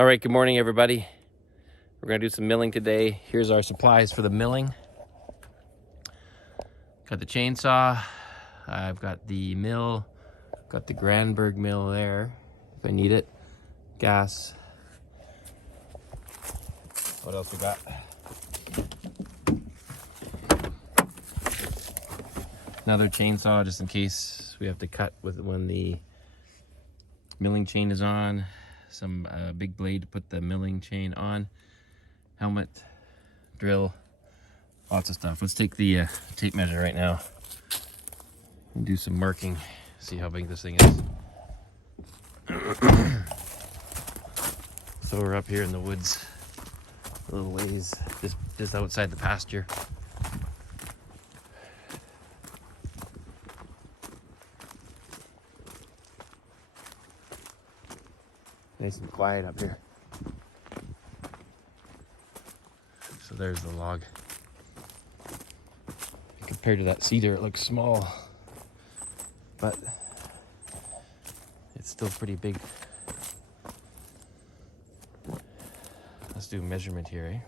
All right, good morning, everybody. We're gonna do some milling today. Here's our supplies for the milling. Got the chainsaw. I've got the mill. Got the Granberg mill there, if I need it. Gas. What else we got? Another chainsaw, just in case we have to cut with when the milling chain is on. Some big blade to put the milling chain on. Helmet, drill, lots of stuff. Let's take the tape measure right now and do some marking. See how big this thing is. So we're up here in the woods, a little ways, just outside the pasture. Nice and quiet up here. So there's the log. Compared to that cedar, it looks small, but it's still pretty big. Let's do a measurement here, eh?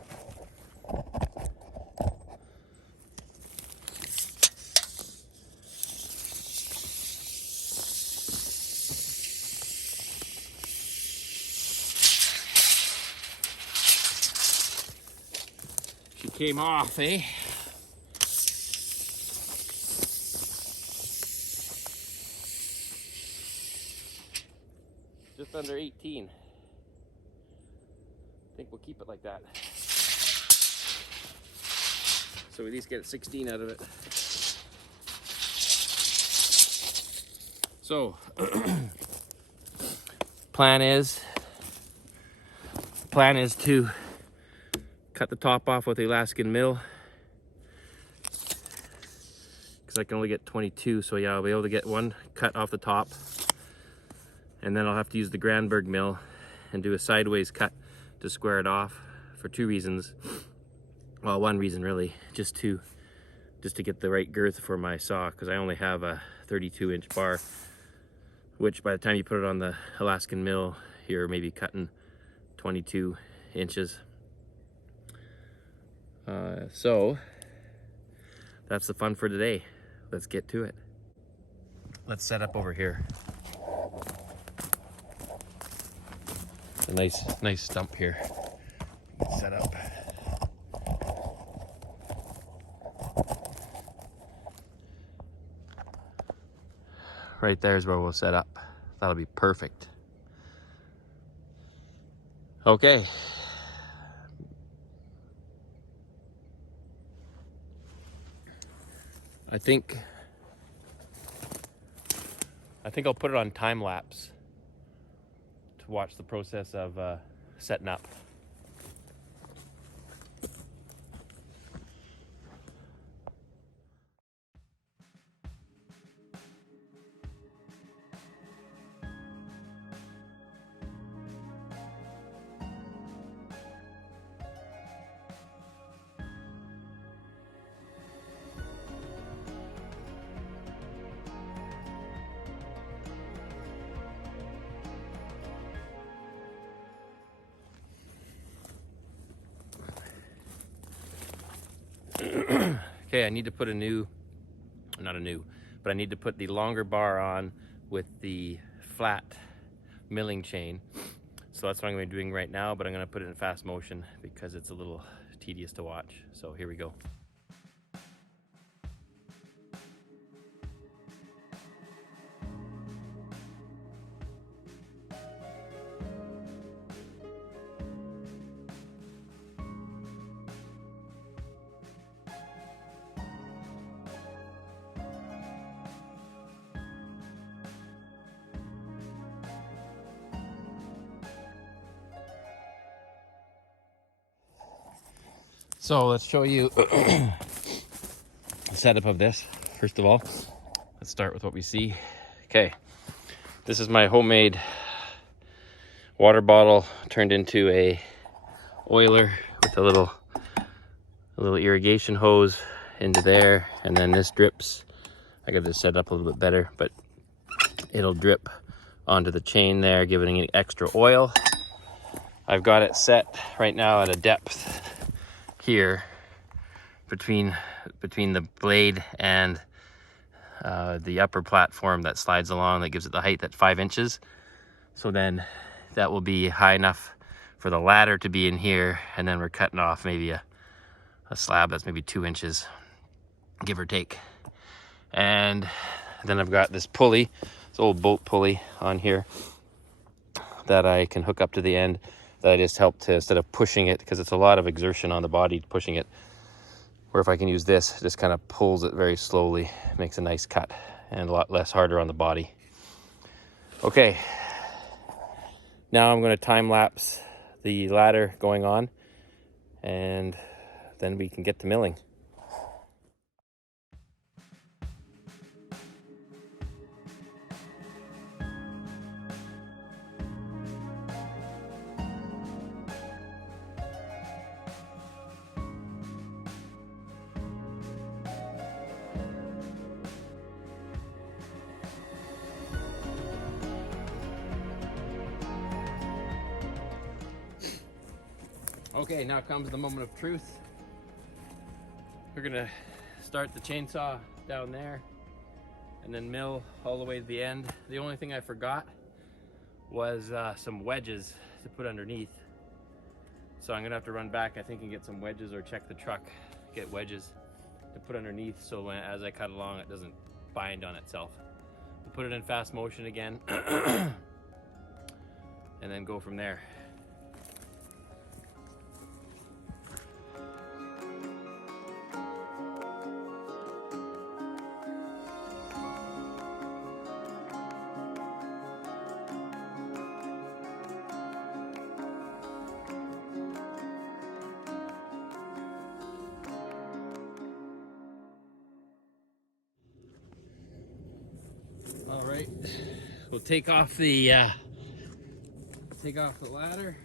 She came off, eh? Just under 18. I think we'll keep it like that. So we at least get 16 out of it. So, plan is to cut the top off with the Alaskan mill, because I can only get 22, so yeah, I'll be able to get one cut off the top, and then I'll have to use the Granberg mill and do a sideways cut to square it off for two reasons. Well, one reason really, just to get the right girth for my saw, because I only have a 32-inch bar, which by the time you put it on the Alaskan mill, you're maybe cutting 22 inches. So that's the fun for today. Let's get to it. Let's set up over here. A nice stump here. Set up. Right there is where we'll set up. That'll be perfect. Okay. I think I'll put it on time lapse to watch the process of setting up. Okay, I need to put I need to put the longer bar on with the flat milling chain. So that's what I'm going to be doing right now, but I'm going to put it in fast motion because it's a little tedious to watch. So here we go. So let's show you the setup of this. First of all, let's start with what we see. Okay, this is my homemade water bottle turned into a oiler with a little irrigation hose into there, and then this drips. I got this set up a little bit better, but it'll drip onto the chain there, giving it extra oil. I've got it set right now at a depth here between the blade and the upper platform that slides along, that gives it the height at 5 inches. So then that will be high enough for the ladder to be in here, and then we're cutting off maybe a slab that's maybe 2 inches, give or take. And then I've got this pulley, this old boat pulley on here that I can hook up to the end, that I just help to, instead of pushing it, because it's a lot of exertion on the body pushing it, where if I can use this, it just kind of pulls it very slowly, makes a nice cut and a lot less harder on the body. Okay, now I'm going to time lapse the ladder going on, and then we can get to milling. Okay, now comes the moment of truth. We're gonna start the chainsaw down there and then mill all the way to the end. The only thing I forgot was some wedges to put underneath. So I'm gonna have to run back, I think, and get some wedges, or check the truck, get wedges to put underneath, so when, as I cut along, it doesn't bind on itself. We'll put it in fast motion again and then go from there. All right, we'll take off the ladder.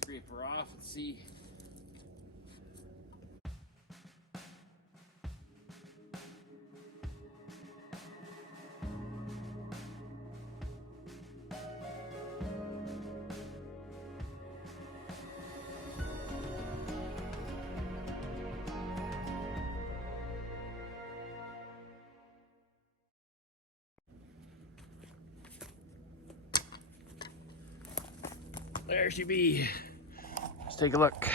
Scrape her off and see. There she be. Let's take a look.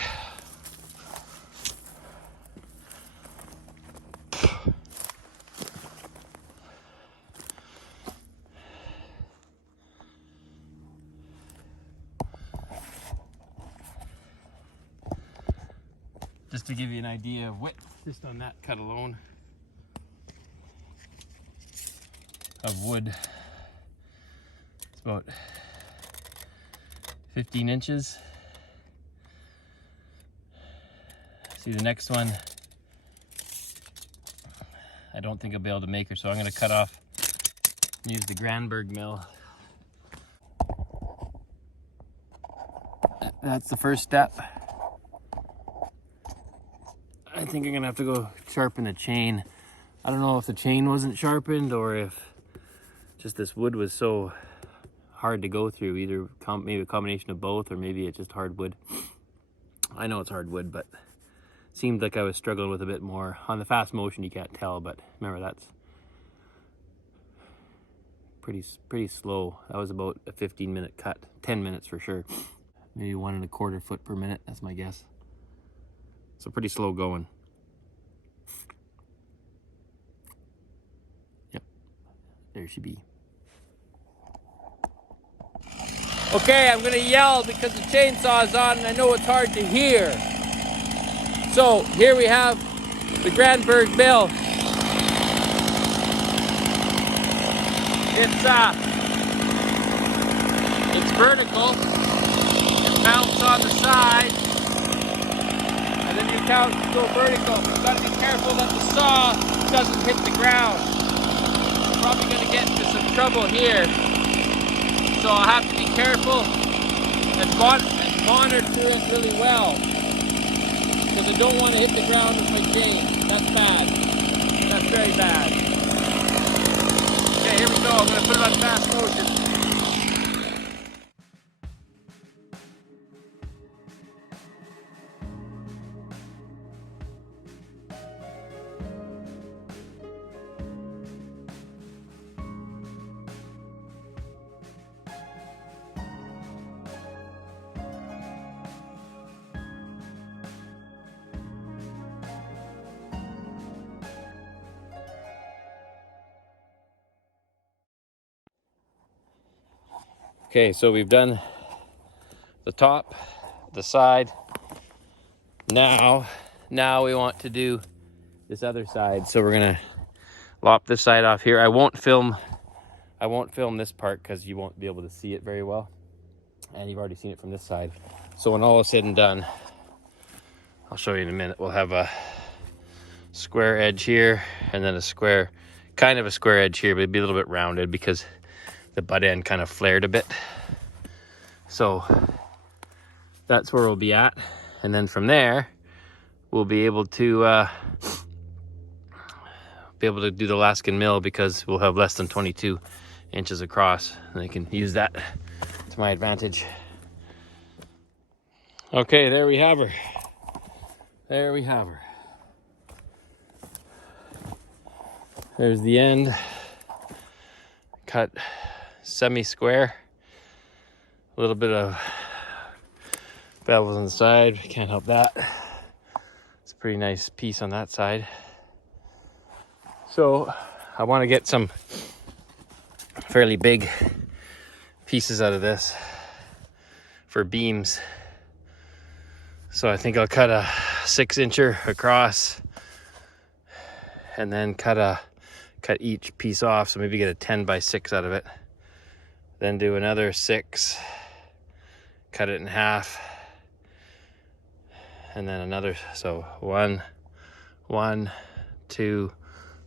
Just to give you an idea of width, just on that cut alone of wood, it's about 15 inches. See the next one, I don't think I'll be able to make her, so I'm going to cut off and use the Granberg mill. That's the first step. I think I'm gonna have to go sharpen the chain. I don't know if the chain wasn't sharpened or if just this wood was so hard to go through. Either maybe a combination of both, or maybe it's just hardwood. I know it's hardwood, but it seemed like I was struggling with a bit more. On the fast motion you can't tell, but remember that's pretty slow. That was about a 15-minute cut, 10 minutes for sure. Maybe 1.25 foot per minute, that's my guess. So pretty slow going. Yep, there she be. Okay, I'm gonna yell because the chainsaw is on and I know it's hard to hear. So here we have the Granberg mill. It's vertical. It mounts on the side. And then you go vertical. You've got to be careful that the saw doesn't hit the ground. I'm probably going to get into some trouble here. So I'll have to be careful and monitor it really well. Because I don't want to hit the ground with my chain. That's bad. That's very bad. Okay, here we go. I'm going to put it on fast motion. Okay, so we've done the top, the side. Now we want to do this other side. So we're gonna lop this side off here. I won't film this part because you won't be able to see it very well. And you've already seen it from this side. So when all is said and done, I'll show you in a minute. We'll have a square edge here and then kind of a square edge here, but it'd be a little bit rounded because the butt end kind of flared a bit. So that's where we'll be at. And then from there, we'll be able to do the Alaskan mill because we'll have less than 22 inches across. And I can use that to my advantage. Okay, there we have her. There we have her. There's the end. Cut semi-square. A little bit of bevels on the side. Can't help that. It's a pretty nice piece on that side. So I want to get some fairly big pieces out of this for beams. So I think I'll cut a 6-incher across and then cut each piece off. So maybe get a 10x6 out of it. Then do another 6, cut it in half, and then another. So 1, 2,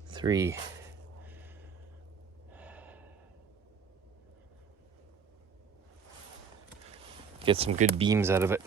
3. Get some good beams out of it.